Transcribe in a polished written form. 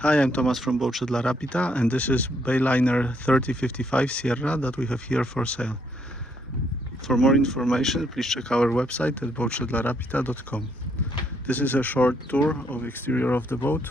Hi, I'm Thomas from Boatshed and this is Bayliner 3055 Ciera that we have here for sale. For more information, please check our website at boatshedlarapita.com. This is a short tour of exterior of the boat.